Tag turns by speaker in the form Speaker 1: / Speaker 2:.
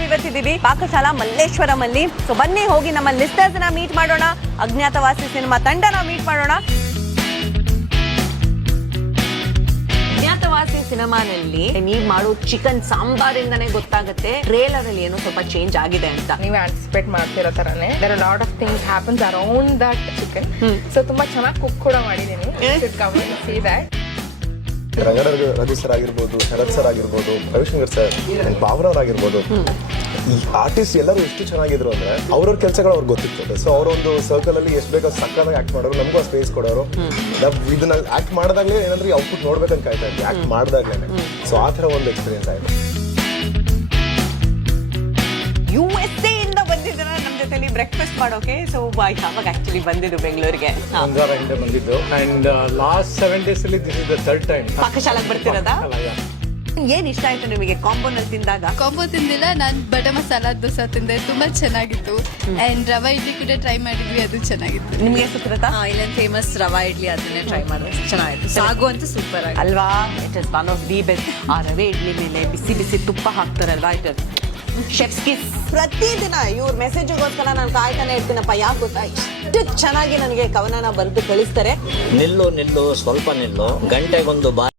Speaker 1: ಇವತ್ತಿದ್ದೀವಿ ಪಾಕಶಾಲಾ ಮಲ್ಲೇಶ್ವರಂ ಅಲ್ಲಿ. ಸೊ ಬನ್ನಿ ಹೋಗಿ ನಮ್ಮ ಲಿಸ್ಟರ್ಸ್ ನ ಮೀಟ್ ಮಾಡೋಣ, ಅಜ್ಞಾತವಾಸಿ ಸಿನಿಮಾ ತಂಡನ ಮೀಟ್ ಮಾಡೋಣ. ಅಜ್ಞಾತವಾಸಿ ಸಿನಿಮಾನಲ್ಲಿ ನೀವ್ ಮಾಡೋ ಚಿಕನ್ ಸಾಂಬಾರಿಂದಾನೇ ಗೊತ್ತಾಗುತ್ತೆ ಟ್ರೇಲರ್ ಅಲ್ಲಿ ಏನೋ ಸ್ವಲ್ಪ ಚೇಂಜ್ ಆಗಿದೆ ಅಂತ.
Speaker 2: ನೀವೇ ಆಂಟಿಸಿಪೇಟ್ ಮಾಡ್ತಿರೋ ತರಾನೇ there are lot of things happens around that chicken. So ತುಂಬಾ ಚೆನ್ನಾಗಿ ಕುಕ್ ಕೂಡ ಮಾಡಿದೀನಿ. ಸಿ ದಟ್
Speaker 3: ರಂಗಡ ರಘು ಸರ್ ಆಗಿರ್ಬೋದು, ಶರತ್ ಸರ್ ಆಗಿರ್ಬೋದು, ರವಿಶಂಕರ್ ಸರ್, ಬಾಬ್ರವ್ರ ಆಗಿರ್ಬೋದು, ಈ ಆರ್ಟಿಸ್ಟ್ ಎಲ್ಲರೂ ಎಷ್ಟು ಚೆನ್ನಾಗಿದ್ರು ಅಂದ್ರೆ ಅವ್ರವ್ರ ಕೆಲಸಗಳು ಅವ್ರಿಗೆ ಗೊತ್ತಿರ್ತದೆ. ಸೊ ಅವರೊಂದು ಸರ್ಕಲ್ ಅಲ್ಲಿ ಎಷ್ಟು ಬೇಕೋ ಸಕ್ಕತ್ತಾಗಿ ಆಕ್ಟ್ ಮಾಡೋರು, ನಮಗೂ ಆ ಸ್ಪೇಸ್ ಕೊಡೋರು. ನಾವು ಇದನ್ನ ಆಕ್ಟ್ ಮಾಡಿದಾಗಲೇ ಏನಂದ್ರೆ ಔಟ್ಪುಟ್ ನೋಡ್ಬೇಕಂತ ಕಾಯ್ತಾ ಇದ್ವಿ, ಆಕ್ಟ್ ಮಾಡಿದಾಗ್ಲೇನೆ. ಸೊ ಆ ಥರ ಒಂದು ಎಕ್ಸ್ಪೀರಿಯನ್ಸ್ ಆಯ್ತು.
Speaker 1: USA ಇಂದ ಬಂದಿದ್ದೀರ ನಮ್ಮ ಜೊತೆಲಿ ಬ್ರೇಕ್ಫಾಸ್ಟ್ ಮಾಡೋಕೆ. ಸೊ ಯಾವಾಗ ಆಕ್ಚುಲಿ ಬಂದಿದ್ದು ಬೆಂಗಳೂರಿಗೆ?
Speaker 4: ಒಂದು ವಾರ ಹಿಂದೆ ಬಂದಿದ್ದು. ಅಂಡ್ ಲಾಸ್ಟ್ 7 days ಅಲ್ಲಿ this is the third time
Speaker 1: ಪಾಕಶಾಲಾಗ್ ಬರ್ತಿರೋದಾ? ಏನ್ ಇಷ್ಟ ಆಯ್ತು ನಿಮಗೆ ಕಾಂಬೋನಲ್ಲಿ ತಿಂದಾಗ?
Speaker 5: ಕಾಂಬೋ ತಿಂದಿಲ್ಲ, ನಾನು ಬಟರ್ ಮಸಾಲಾ ದೋಸೆ ತಿಂದೆ, ತುಂಬಾ ಚೆನ್ನಾಗಿತ್ತು. ಅಂಡ್ ರವಾ ಇಡ್ಲಿ ಕೂಡ ಟ್ರೈ ಮಾಡಿದ್ವಿ, ಅದು ಚೆನ್ನಾಗಿತ್ತು.
Speaker 1: ನಿಮ್ಗೆ ಸುಕೃತ?
Speaker 6: ಇಲ್ಲೊಂದು ಫೇಮಸ್ ರವಾ ಇಡ್ಲಿ, ಅದನ್ನೇ ಟ್ರೈ ಮಾಡಿದ್ರೆ ಚೆನ್ನಾಗಿತ್ತು. ಸಾಗು ಅಂತೂ ಸೂಪರ್ ಆಗಿ
Speaker 1: ಅಲ್ವಾ? It is one of the best. ಆ ರವೆ ಇಡ್ಲಿ ಮೇಲೆ ಬಿಸಿ ಬಿಸಿ ತುಪ್ಪ ಹಾಕ್ತಾರಲ್ವಾ, ಇಟ್ ಶೆಫ್ಸ್ ಕಿಸ್. ಪ್ರತಿದಿನ ಇವ್ರ ಮೆಸೇಜ್ಗೋಸ್ಕರ ನಾನು ಕಾಯ್ತಾನೆ ಇರ್ತೀನಪ್ಪ. ಯಾಕೆ ಗೊತ್ತಾ, ಇಷ್ಟು ಚೆನ್ನಾಗಿ ನನಗೆ ಕವನನ ಬರೆದು ಕಳಿಸ್ತಾರೆ.
Speaker 7: ನಿಲ್ಲು ಸ್ವಲ್ಪ ನಿಲ್ಲು, ಗಂಟೆಗೊಂದು